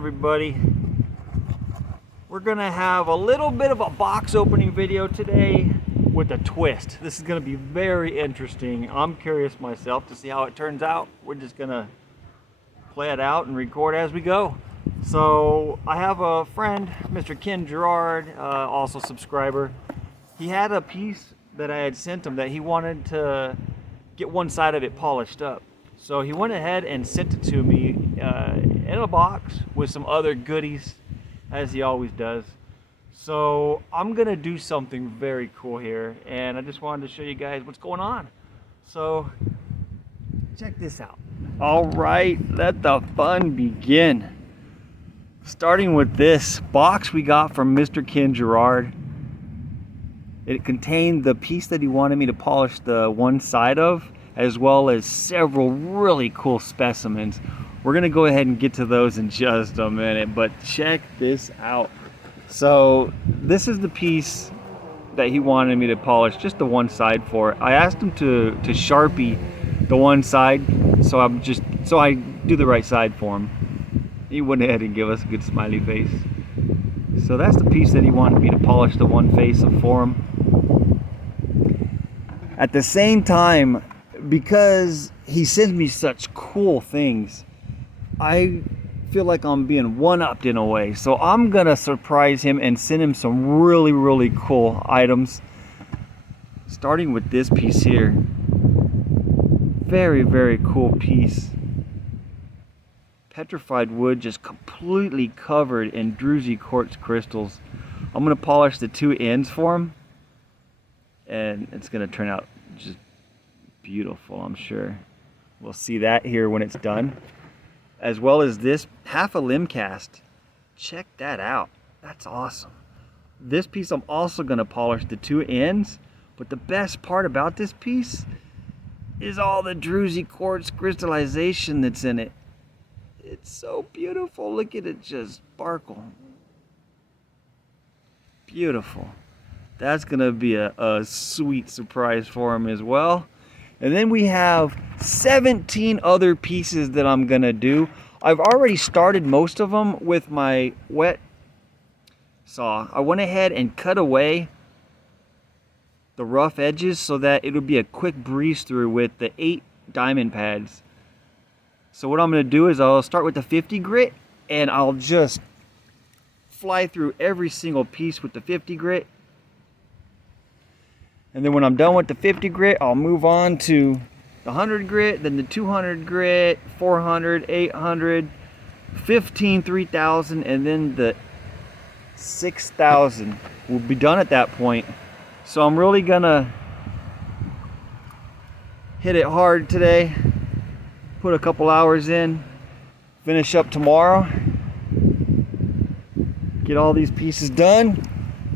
everybody. We're gonna have a little bit of a box opening video today with a twist. This is gonna be very interesting. I'm curious myself to see how it turns out. We're just gonna play it out and record as we go. So I have a friend, Mr. Ken Gerard, also subscriber. He had a piece that I had sent him that he wanted to get one side of it polished up. So he went ahead and sent it to me in a box with some other goodies, as he always does. So I'm gonna do something very cool here, and I just wanted to show you guys what's going on. So check this out. All right, let the fun begin. Starting with this box we got from Mr. Ken Gerard. It contained the piece that he wanted me to polish the one side of, as well as several really cool specimens. We're gonna go ahead and get to those in just a minute, but check this out. So this is the piece that he wanted me to polish just the one side for. I asked him to Sharpie the one side, so I do the right side for him. He went ahead and gave us a good smiley face. So that's the piece that he wanted me to polish the one face of for him. At the same time, because he sends me such cool things, I feel like I'm being one-upped in a way. So I'm gonna surprise him and send him some really, really cool items. Starting with this piece here. Very, very cool piece. Petrified wood, just completely covered in druzy quartz crystals. I'm gonna polish the two ends for him, and it's gonna turn out just beautiful, I'm sure. We'll see that here when it's done. As well as this half a limb cast. Check that out. That's awesome. This piece I'm also gonna polish the two ends, but the best part about this piece is all the druzy quartz crystallization that's in it. It's so beautiful. Look at it just sparkle. Beautiful. That's gonna be a sweet surprise for him as well. And then we have 17 other pieces that I'm gonna do. I've already started most of them with my wet saw. I went ahead and cut away the rough edges so that it'll be a quick breeze through with the 8 diamond pads. So what I'm gonna do is I'll start with the 50 grit, and I'll just fly through every single piece with the 50 grit. And then when I'm done with the 50 grit, I'll move on to the 100 grit, then the 200 grit, 400, 800, 15, 3000, and then the 6000. We'll be done at that point. So I'm really gonna hit it hard today, put a couple hours in, finish up tomorrow, get all these pieces done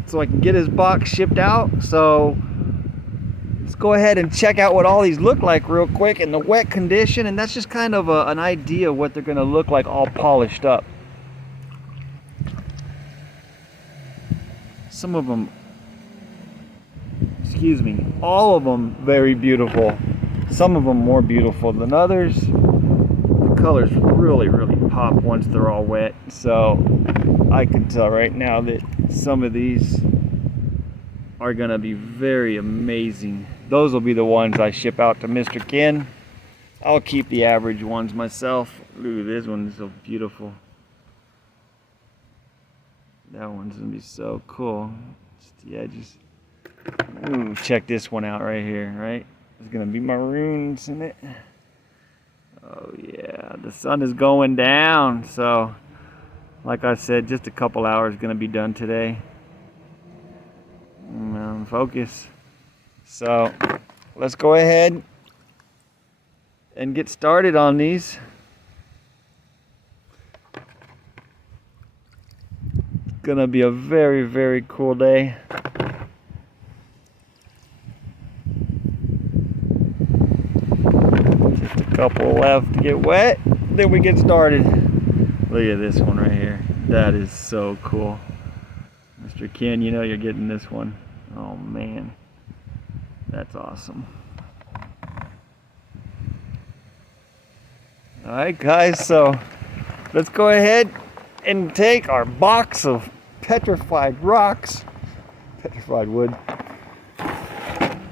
so I can get his box shipped out. So let's go ahead and check out what all these look like real quick in the wet condition, and that's just kind of an idea of what they're gonna look like all polished up. Some of them, excuse me, all of them very beautiful. Some of them more beautiful than others. The colors really, really pop once they're all wet. So I can tell right now that some of these are gonna be very amazing. Those will be the ones I ship out to Mr. Ken. I'll keep the average ones myself. Ooh, this one is so beautiful. That one's gonna be so cool. Just the edges. Ooh, check this one out right here, right? There's gonna be maroons in it. Oh yeah, the sun is going down. So, like I said, just a couple hours gonna be done today. Focus. So let's go ahead and get started on these. It's gonna be a very, very cool day. Just a couple left to get wet, then we get started. Look at this one right here. That is so cool. Mr. Ken, you know you're getting this one. Oh man, that's awesome. Alright guys, so let's go ahead and take our box of petrified rocks, petrified wood,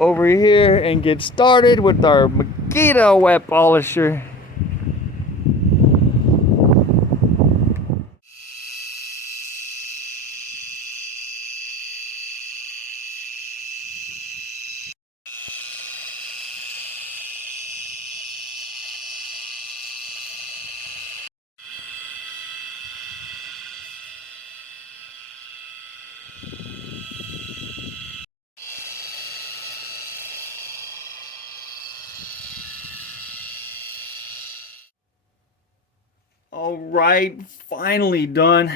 over here and get started with our Makita wet polisher. All right, finally done.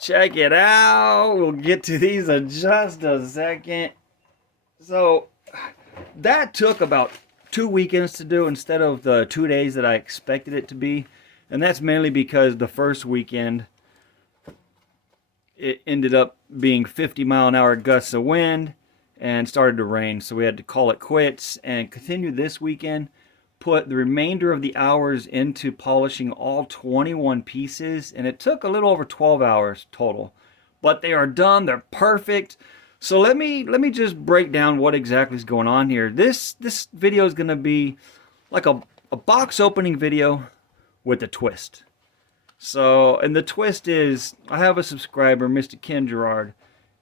Check it out. We'll get to these in just a second. So that took about 2 weekends to do instead of the 2 days that I expected it to be. And that's mainly because the first weekend it ended up being 50-mile-an-hour gusts of wind and started to rain. So we had to call it quits and continue this weekend. Put the remainder of the hours into polishing all 21 pieces, and it took a little over 12 hours total. But they are done, they're perfect. So let me just break down what exactly is going on here. This video is going to be like a box opening video with a twist. So, and the twist is, I have a subscriber, Mr. Ken Gerard.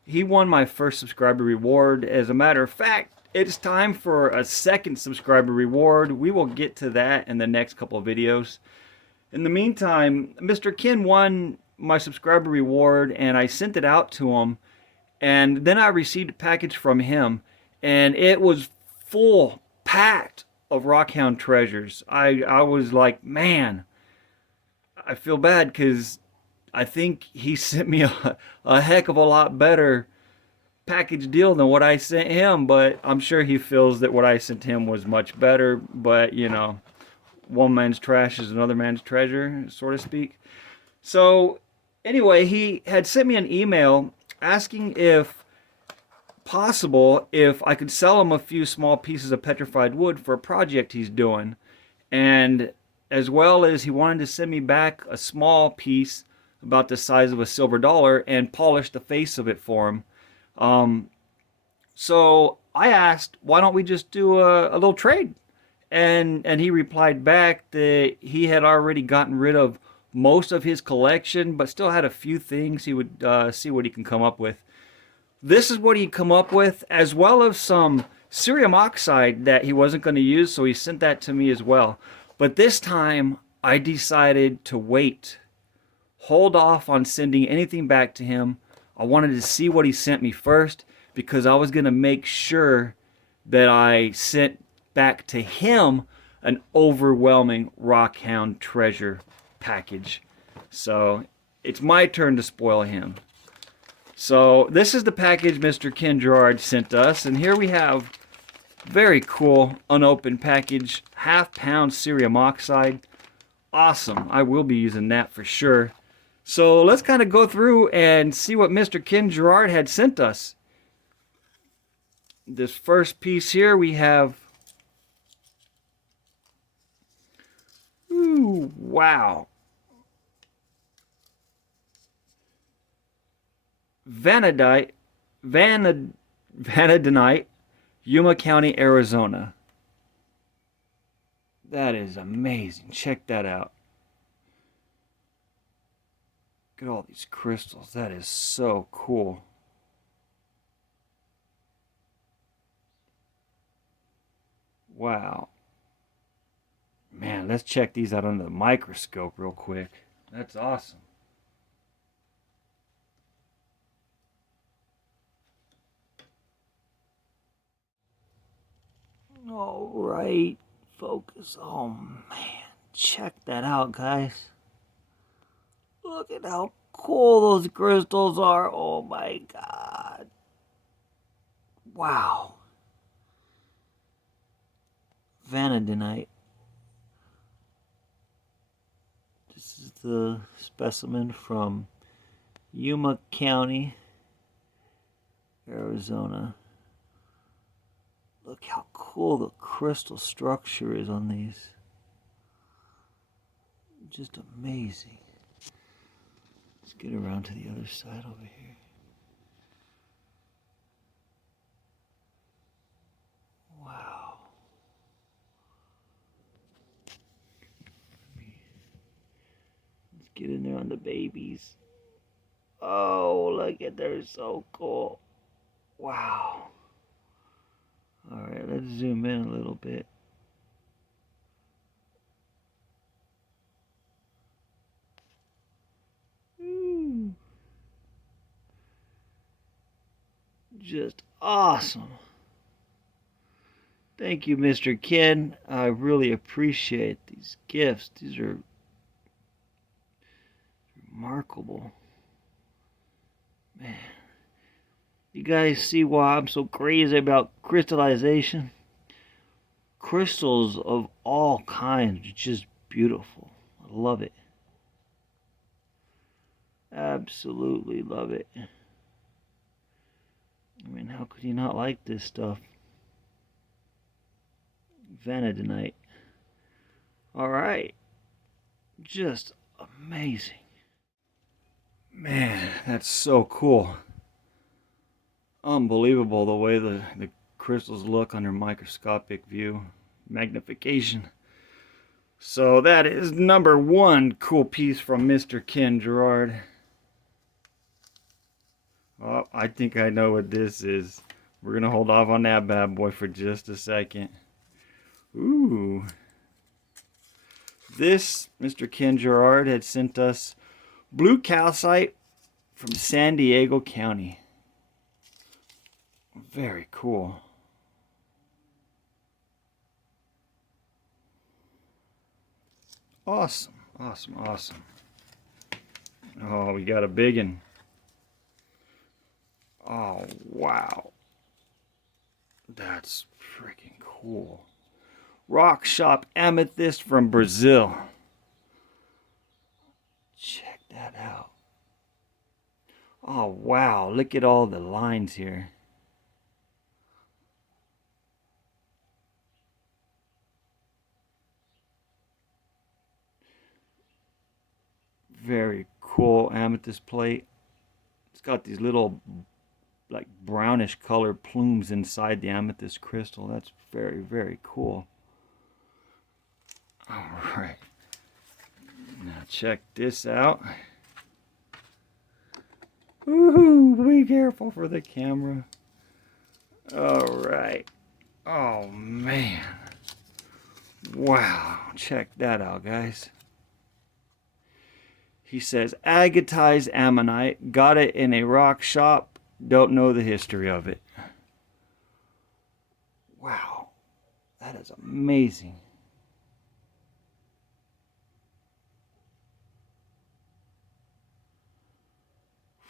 He won my first subscriber reward. As a matter of fact, it's time for a second subscriber reward. We will get to that in the next couple of videos. In the meantime, Mr. Ken won my subscriber reward and I sent it out to him. And then I received a package from him and it was full, packed of Rockhound treasures. I was like, man, I feel bad because I think he sent me a heck of a lot better package deal than what I sent him, but I'm sure he feels that what I sent him was much better. But you know, one man's trash is another man's treasure, so to speak. So anyway, he had sent me an email asking if possible if I could sell him a few small pieces of petrified wood for a project he's doing, and as well as he wanted to send me back a small piece about the size of a silver dollar and polish the face of it for him. So I asked, why don't we just do a little trade? And he replied back that he had already gotten rid of most of his collection, but still had a few things he would see what he can come up with. This is what he'd come up with, as well as some cerium oxide that he wasn't going to use, so he sent that to me as well. But this time, I decided to wait. Hold off on sending anything back to him. I wanted to see what he sent me first because I was going to make sure that I sent back to him an overwhelming Rockhound treasure package. So it's my turn to spoil him. So this is the package Mr. Ken Gerard sent us, and here we have very cool unopened package, half-pound cerium oxide. Awesome. I will be using that for sure. So let's kind of go through and see what Mr. Ken Gerard had sent us. This first piece here we have, ooh, wow. Vanadite, Yuma County, Arizona. That is amazing. Check that out. Look at all these crystals. That is so cool. Wow. Man, let's check these out under the microscope real quick. That's awesome. All right, focus. Oh man, check that out, guys. Look at how cool those crystals are. Oh my god. Wow. Vanadinite. This is the specimen from Yuma County, Arizona. Look how cool the crystal structure is on these. Just amazing. get around to the other side over here. Wow. Let's get in there on the babies. Oh, look at, they're so cool. Wow. Alright, let's zoom in a little bit. Just awesome. Thank you, Mr. Ken. I really appreciate these gifts. These are remarkable. Man. You guys see why I'm so crazy about crystallization? Crystals of all kinds are just beautiful. I love it. Absolutely love it. I mean, how could you not like this stuff? Vanadinite. Alright. Just amazing. Man, that's so cool. Unbelievable the way the crystals look under microscopic view. Magnification. So that is number one cool piece from Mr. Ken Gerard. Oh, I think I know what this is. We're going to hold off on that bad boy for just a second. Ooh. This, Mr. Ken Gerard had sent us blue calcite from San Diego County. Very cool. Awesome, awesome, awesome. Oh, we got a big one. Oh, wow. That's freaking cool. Rock Shop Amethyst from Brazil. Check that out. Oh, wow. Look at all the lines here. Very cool amethyst plate. It's got these little like brownish colored plumes inside the amethyst crystal. That's very, very cool. All right. Now check this out. Ooh, be careful for the camera. All right. Oh, man. Wow. Check that out, guys. He says, Agatized ammonite. Got it in a rock shop. Don't know the history of it. Wow. That is amazing.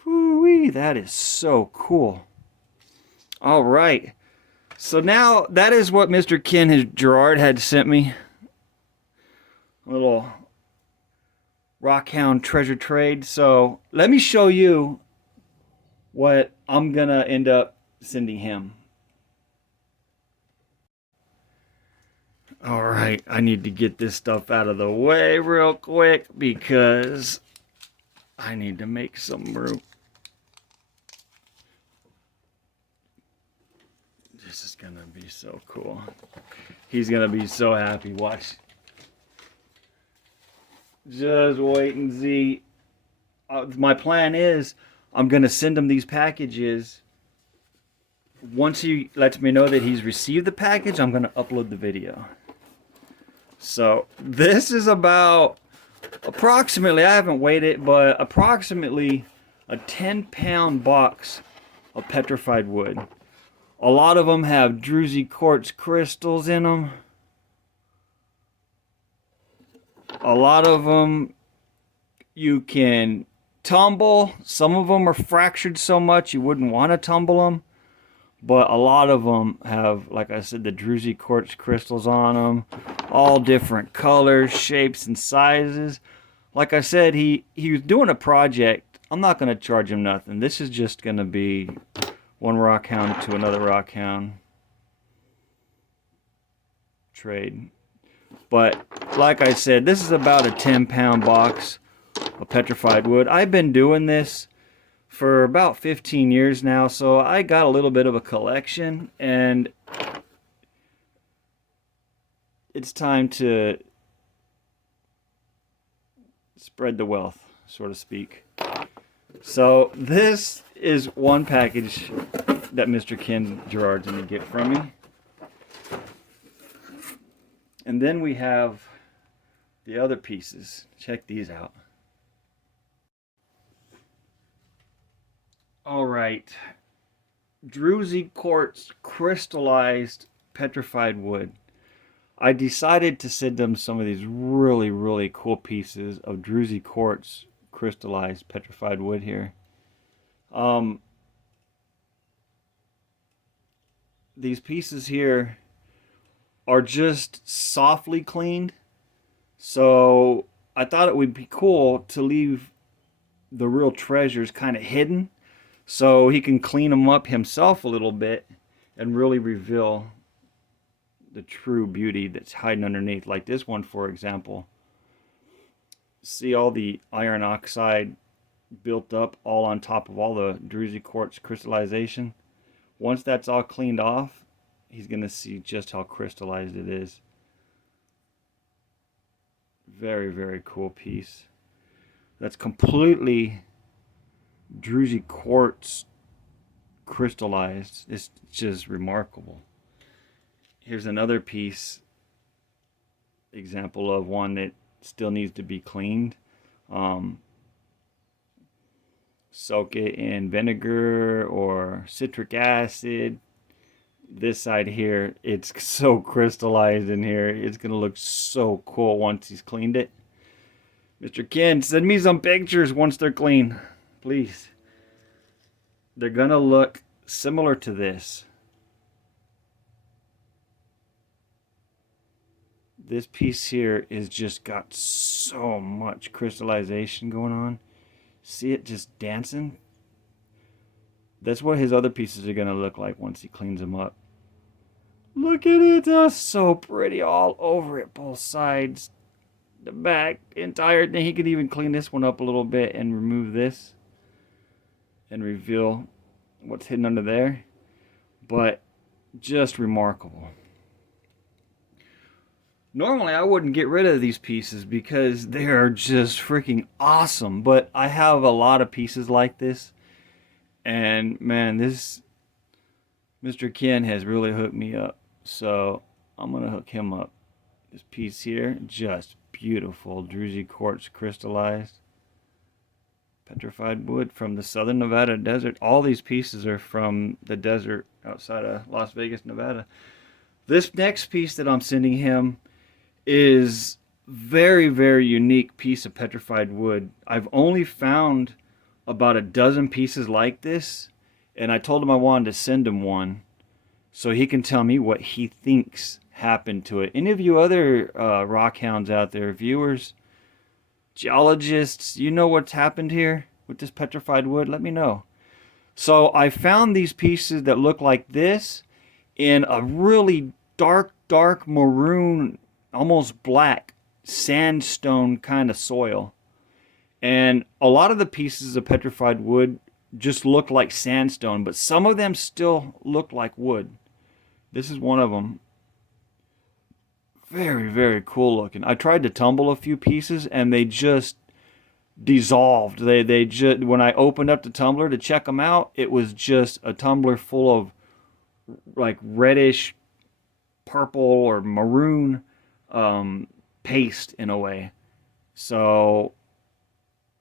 Whoo-wee, that is so cool. All right. So now that is what Mr. Ken Gerard had sent me. A little Rockhound treasure trade. So let me show you what I'm going to end up sending him. All right. I need to get this stuff out of the way real quick because I need to make some room. This is going to be so cool. He's going to be so happy. Watch. Just wait and see. My plan is I'm going to send him these packages. Once he lets me know that he's received the package, I'm going to upload the video. So this is about approximately, I haven't weighed it, but approximately a 10-pound box of petrified wood. A lot of them have druzy quartz crystals in them. A lot of them you can tumble. Some of them are fractured so much you wouldn't want to tumble them. But a lot of them have, like I said, the druzy quartz crystals on them. All different colors, shapes, and sizes. Like I said, he was doing a project. I'm not going to charge him nothing. This is just going to be one Rockhound to another Rockhound trade. But like I said, this is about a 10-pound box. of petrified wood. I've been doing this for about 15 years now, so I got a little bit of a collection, and it's time to spread the wealth, so to speak. So this is one package that Mr. Ken Gerard's going to get from me. And then we have the other pieces. Check these out. All right. Druzy Quartz Crystalized Petrified Wood. I decided to send them some of these really, really cool pieces of Druzy Quartz Crystalized Petrified Wood here. These pieces here are just softly cleaned, so I thought it would be cool to leave the real treasures kind of hidden, so he can clean them up himself a little bit and really reveal the true beauty that's hiding underneath. Like this one, for example. See all the iron oxide built up all on top of all the Druzy Quartz crystallization. Once that's all cleaned off, he's going to see just how crystallized it is. Very, very cool piece. That's completely Druzy Quartz crystallized. It's just remarkable. Here's another piece, example of one that still needs to be cleaned. Soak it in vinegar or citric acid. This side here, it's so crystallized in here. It's gonna look so cool once he's cleaned it. Mr. Ken, send me some pictures once they're clean, please. They're gonna look similar to this. This piece here is just got so much crystallization going on. See it just dancing? That's what his other pieces are going to look like once he cleans them up. Look at it. That's so pretty all over it. Both sides, the back, the entire thing. He could even clean this one up a little bit and remove this and reveal what's hidden under there. But just remarkable. Normally, I wouldn't get rid of these pieces because they are just freaking awesome. But I have a lot of pieces like this. And, man, this Mr. Ken has really hooked me up. So, I'm going to hook him up. This piece here, just beautiful. Druzy Quartz Crystallized. Petrified wood from the southern Nevada desert. All these pieces are from the desert outside of Las Vegas, Nevada. This next piece that I'm sending him is very, very unique piece of petrified wood. I've only found about a dozen pieces like this, and I told him I wanted to send him one so he can tell me what he thinks happened to it. Any of you other rockhounds out there, viewers, geologists, you know what's happened here with this petrified wood? Let me know. So I found these pieces that look like this in a really dark maroon, almost black sandstone kind of soil. And a lot of the pieces of petrified wood just look like sandstone, but some of them still look like wood. This is one of them. Very, very cool looking. I tried to tumble a few pieces and they just dissolved. They just, when I opened up the tumbler to check them out, it was just a tumbler full of like reddish purple or maroon paste in a way. So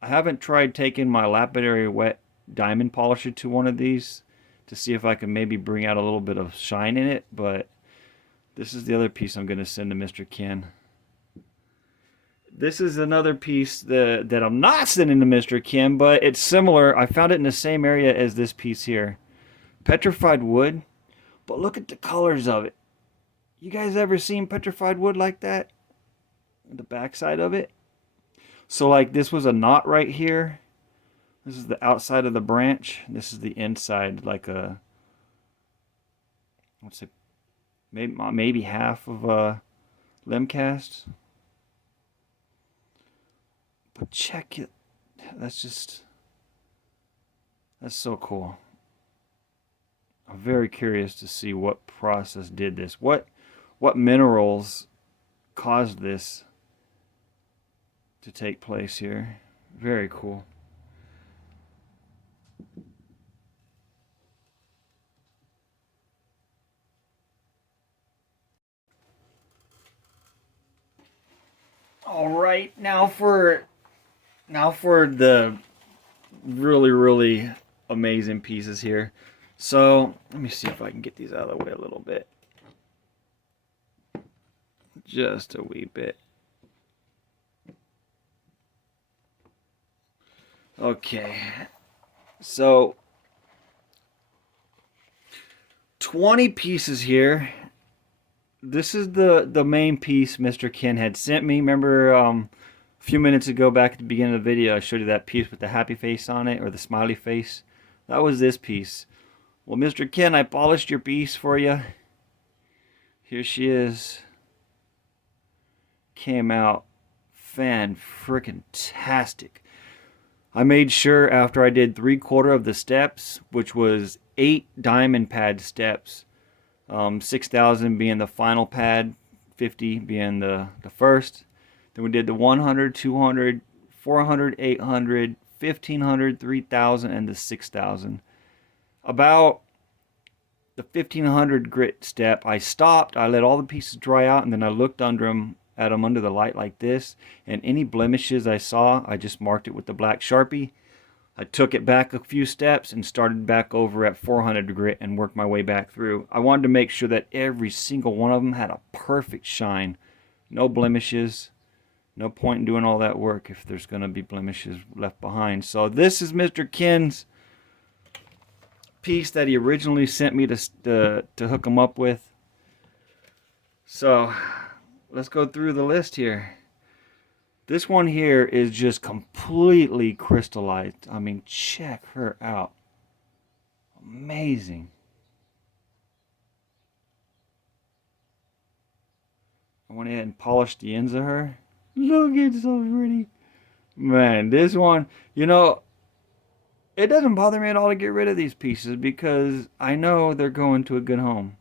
I haven't tried taking my lapidary wet diamond polisher to one of these to see if I can maybe bring out a little bit of shine in it, but this is the other piece I'm going to send to Mr. Ken. This is another piece that I'm not sending to Mr. Ken, but it's similar. I found it in the same area as this piece here. Petrified wood, but look at the colors of it. You guys ever seen petrified wood like that? The backside of it. So like this was a knot right here. This is the outside of the branch. This is the inside, like a, what's it? Maybe half of a limb cast. But check it. that's so cool. I'm very curious to see what process did this. What minerals caused this to take place here. Very cool. All right, now for the really amazing pieces here. So let me see if I can get these out of the way a little bit. Just a wee bit. Okay. So 20 pieces here. This is the main piece Mr. Ken had sent me. Remember a few minutes ago back at the beginning of the video I showed you that piece with the happy face on it, or the smiley face? That was this piece. Well, Mr. Ken, I polished your piece for you. Here she is. Came out fan-frickin-tastic. I made sure after I did 3/4 of the steps, which was 8 diamond pad steps, 6,000 being the final pad, 50 being the first. Then we did the 100, 200, 400, 800, 1,500, 3,000, and the 6,000. About the 1,500 grit step, I stopped, I let all the pieces dry out, and then I looked under them, at them under the light like this, and any blemishes I saw, I just marked it with the black Sharpie. I took it back a few steps and started back over at 400 grit and worked my way back through. I wanted to make sure that every single one of them had a perfect shine. No blemishes. No point in doing all that work if there's going to be blemishes left behind. So this is Mr. Ken's piece that he originally sent me to hook him up with. So let's go through the list here. This one here is just completely crystallized. I mean, check her out. Amazing. I went ahead and polished the ends of her. Look, it's so pretty. Man, this one, you know, it doesn't bother me at all to get rid of these pieces because I know they're going to a good home.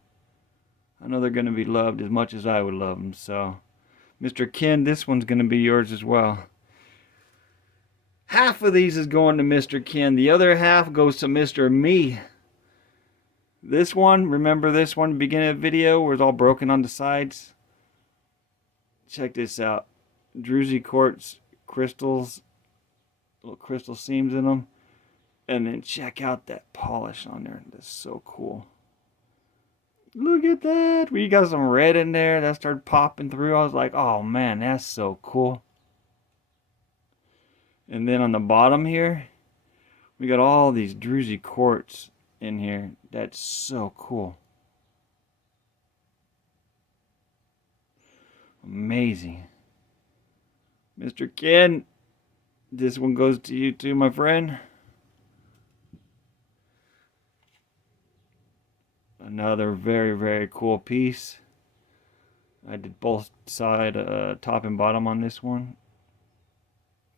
I know they're going to be loved as much as I would love them, so... Mr. Ken, this one's going to be yours as well. Half of these is going to Mr. Ken. The other half goes to Mr. Me. This one, remember this one, beginning of the video, where it's all broken on the sides? Check this out. Druzy quartz crystals. Little crystal seams in them. And then check out that polish on there. That's so cool. Look at that. We got some red in there that started popping through. I was like, oh man, that's so cool. And then on the bottom here, we got all these druzy quartz in here. That's so cool. Amazing. Mr. Ken, this one goes to you too, my friend. Another very cool piece. I did both side, top and bottom on this one.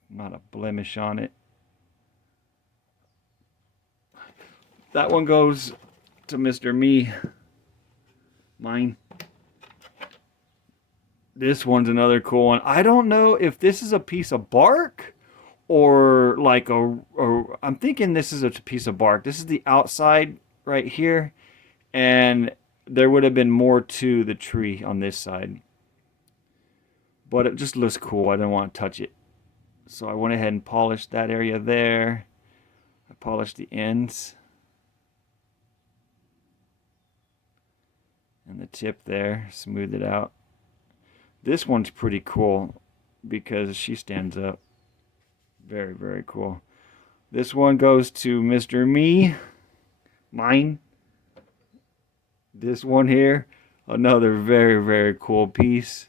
Not a blemish on it. That one goes to Mr. Me. Mine. This one's another cool one. I don't know if this is a piece of bark or like I'm thinking this is a piece of bark. This is the outside right here. And there would have been more to the tree on this side. But it just looks cool. I didn't want to touch it. So I went ahead and polished that area there. I polished the ends. And the tip there. Smoothed it out. This one's pretty cool because she stands up. Very cool. This one goes to Mr. Me. Mine. This one here, another very cool piece.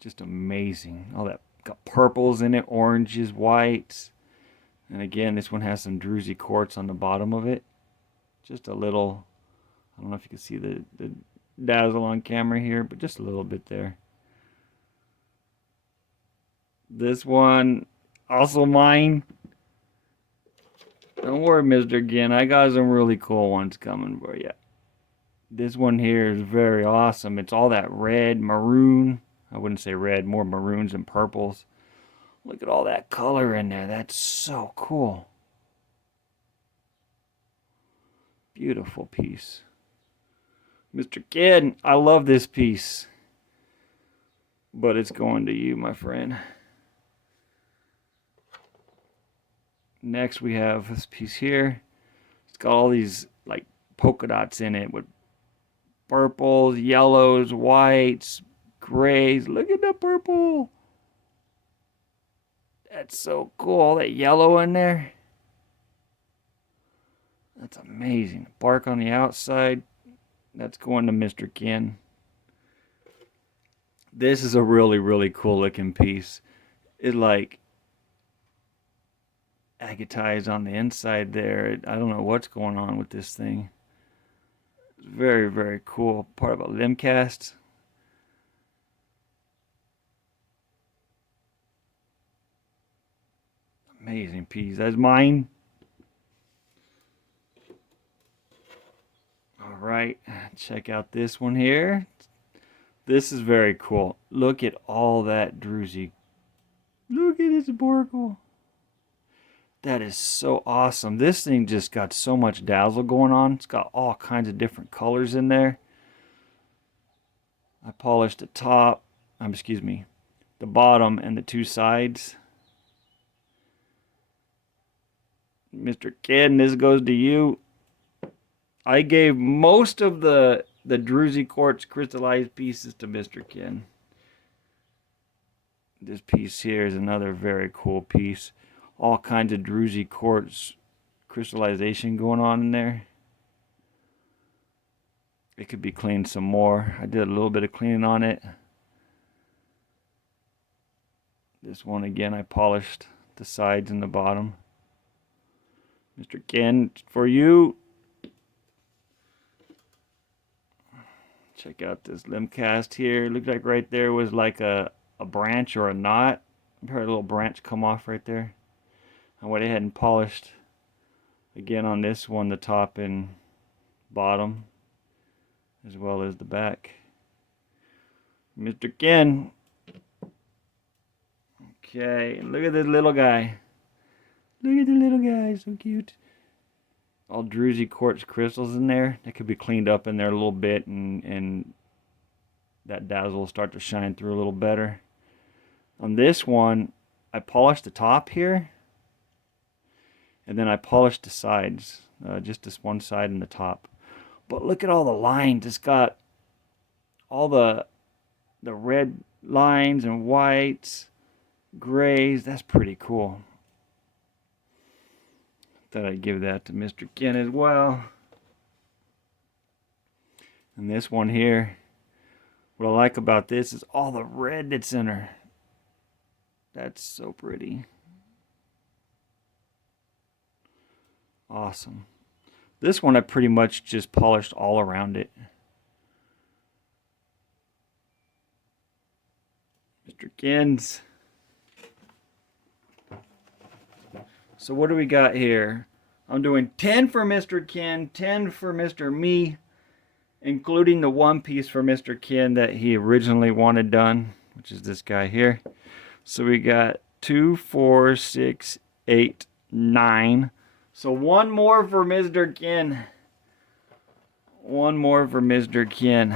Just amazing. All that got purples in it, oranges, whites. And again, this one has some druzy quartz on the bottom of it. Just a little, I don't know if you can see the dazzle on camera here, but just a little bit there. This one, also mine. Don't worry, Mr. Ginn. I got some really cool ones coming for you. This one here is very awesome. It's all that red, maroon. I wouldn't say red, more maroons and purples. Look at all that color in there. That's so cool. Beautiful piece. Mr. Ginn, I love this piece. But it's going to you, my friend. Next we have this piece here. It's got all these like polka dots in it with purples, yellows, whites, grays. Look at the purple. That's so cool. All that yellow in there. That's amazing. Bark on the outside. That's going to Mr. Ginn. This is a really, really cool looking piece. It's like Agatized on the inside there. I don't know what's going on with this thing. It's very, very cool. Part of a limb cast. Amazing piece. That's mine. All right, check out this one here. This is very cool. Look at all that druzy. Look at this sparkle. That is so awesome. This thing just got so much dazzle going on. It's got all kinds of different colors in there. I polished the top, the bottom and the two sides. Mr. Ginn, this goes to you. I gave most of the druzy quartz crystallized pieces to Mr. Ginn. This piece here is another very cool piece. All kinds of druzy quartz crystallization going on in there. It could be cleaned some more. I did a little bit of cleaning on it. This one again, I polished the sides and the bottom. Mr. Ginn, for you. Check out this limb cast here. Looks like right there was like a branch or a knot. I heard a little branch come off right there. I went ahead and polished again on this one, the top and bottom, as well as the back. Mr. Ginn. Okay, look at this little guy. Look at the little guy, so cute. All druzy quartz crystals in there. That could be cleaned up in there a little bit, and that dazzle will start to shine through a little better. On this one, I polished the top here, and then I polished the sides, just this one side and the top. But look at all the lines. It's got all the red lines and whites, grays. That's pretty cool. Thought I'd give that to Mr. Ginn as well. And this one here, what I like about this is all the red that's in her. That's so pretty. Awesome. This one I pretty much just polished all around it. Mr. Ginn's. So what do we got here? I'm doing 10 for Mr. Ginn, 10 for Mr. Me, including the one piece for Mr. Ginn that he originally wanted done, which is this guy here. So we got 2, 4, 6, 8, 9. So one more for Mr. Ginn. One more for Mr. Ginn.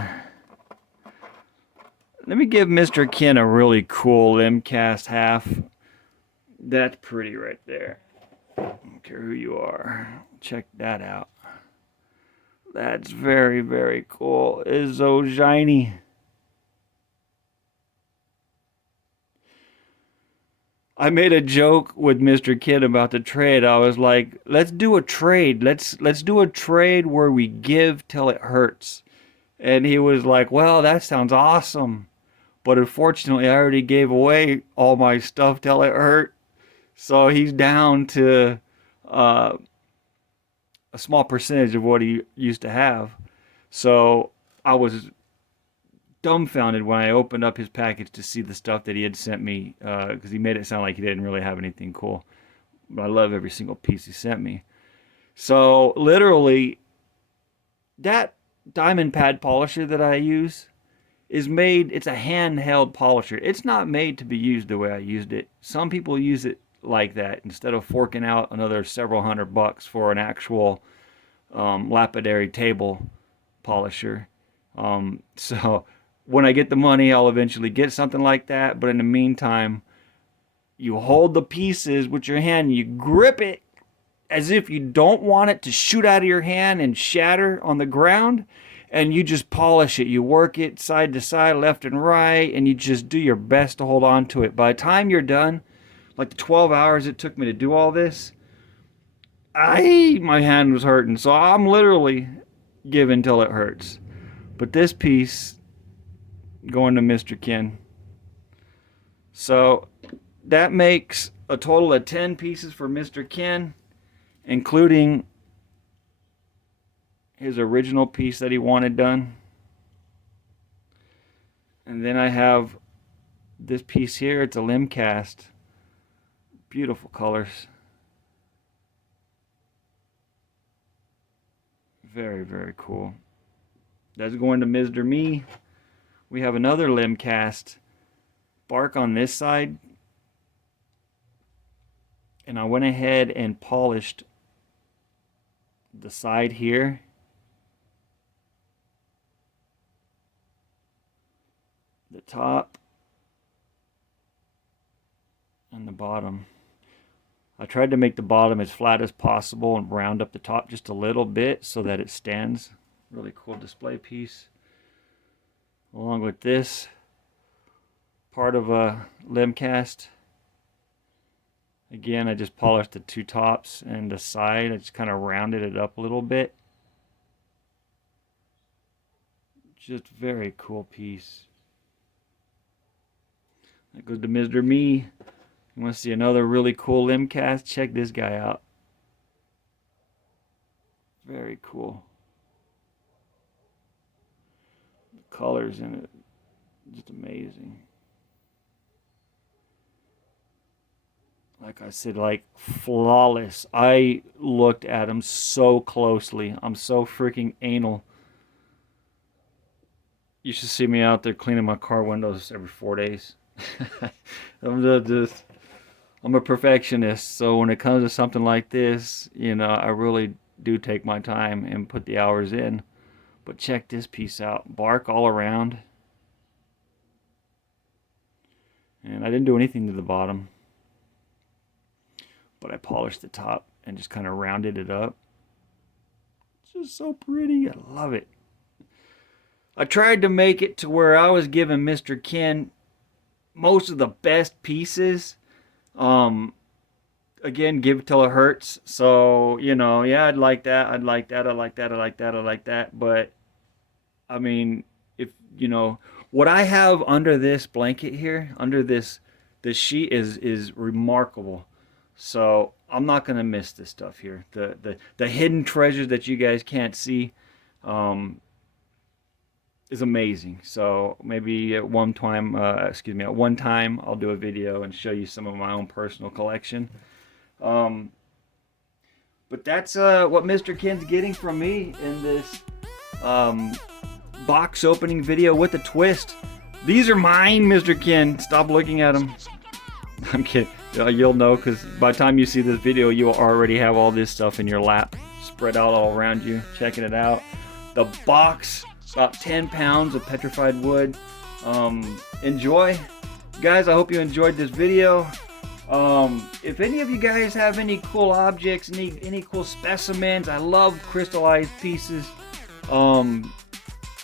Let me give Mr. Ginn a really cool limb cast half. That's pretty right there. I don't care who you are. Check that out. That's very, very cool. It's so shiny. I made a joke with Mr. Ginn about the trade. I was like, let's do a trade. Let's do a trade where we give till it hurts. And he was like, well, that sounds awesome. But unfortunately, I already gave away all my stuff till it hurt. So he's down to a small percentage of what he used to have. So I was dumbfounded when I opened up his package to see the stuff that he had sent me, because he made it sound like he didn't really have anything cool. But I love every single piece he sent me. So literally, that diamond pad polisher that I use is made, it's a handheld polisher. It's not made to be used the way I used it. Some people use it like that instead of forking out another several $100 for an actual lapidary table polisher. So when I get the money, I'll eventually get something like that. But in the meantime, you hold the pieces with your hand and you grip it as if you don't want it to shoot out of your hand and shatter on the ground. And you just polish it. You work it side to side, left and right, and you just do your best to hold on to it. By the time you're done, like the 12 hours it took me to do all this, my hand was hurting. So I'm literally giving till it hurts. But this piece, going to Mr. Ken. So that makes a total of 10 pieces for Mr. Ken, including his original piece that he wanted done. And then I have this piece here. It's a limb cast. Beautiful colors. Very, very cool. That's going to Mr. Me. We have another limb cast. Bark on this side. And I went ahead and polished the side here. The top and the bottom. I tried to make the bottom as flat as possible and round up the top just a little bit so that it stands. Really cool display piece. Along with this, part of a limb cast. Again, I just polished the two tops and the side. I just kind of rounded it up a little bit. Just very cool piece. That goes to Mr. Me. You want to see another really cool limb cast? Check this guy out. Very cool. The colors in it, just amazing. Like I said, like flawless. I looked at him so closely. I'm so freaking anal. You should see me out there cleaning my car windows every 4 days. I'm a perfectionist, so when it comes to something like this, you know, I really do take my time and put the hours in. But check this piece out. Bark all around. And I didn't do anything to the bottom, but I polished the top and just kind of rounded it up. It's just so pretty. I love it. I tried to make it to where I was giving Mr. Ken most of the best pieces. Again, give it till it hurts. So, you know, yeah, I'd like that. I'd like that. I like that. I like that. I like that. But I mean, if you know what I have under this blanket here, under this sheet is remarkable. So I'm not gonna miss this stuff here. The hidden treasures that you guys can't see is amazing. So maybe at one time, I'll do a video and show you some of my own personal collection. But that's what Mr. Ken's getting from me in this box opening video with a twist. These are mine, Mr. Ken. Stop looking at them. I'm kidding. You'll know because by the time you see this video, you'll already have all this stuff in your lap, spread out all around you, checking it out. The box, about 10 pounds of petrified wood. Enjoy. Guys, I hope you enjoyed this video. If any of you guys have any cool objects, any cool specimens, I love crystallized pieces,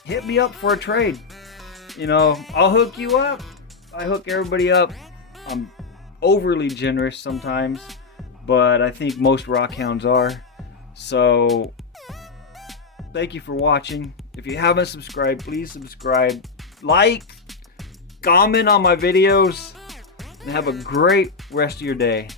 hit me up for a trade. You know, I'll hook you up. I hook everybody up. I'm overly generous sometimes, but I think most Rockhounds are. So, thank you for watching. If you haven't subscribed, please subscribe, like, comment on my videos, and have a great rest of your day.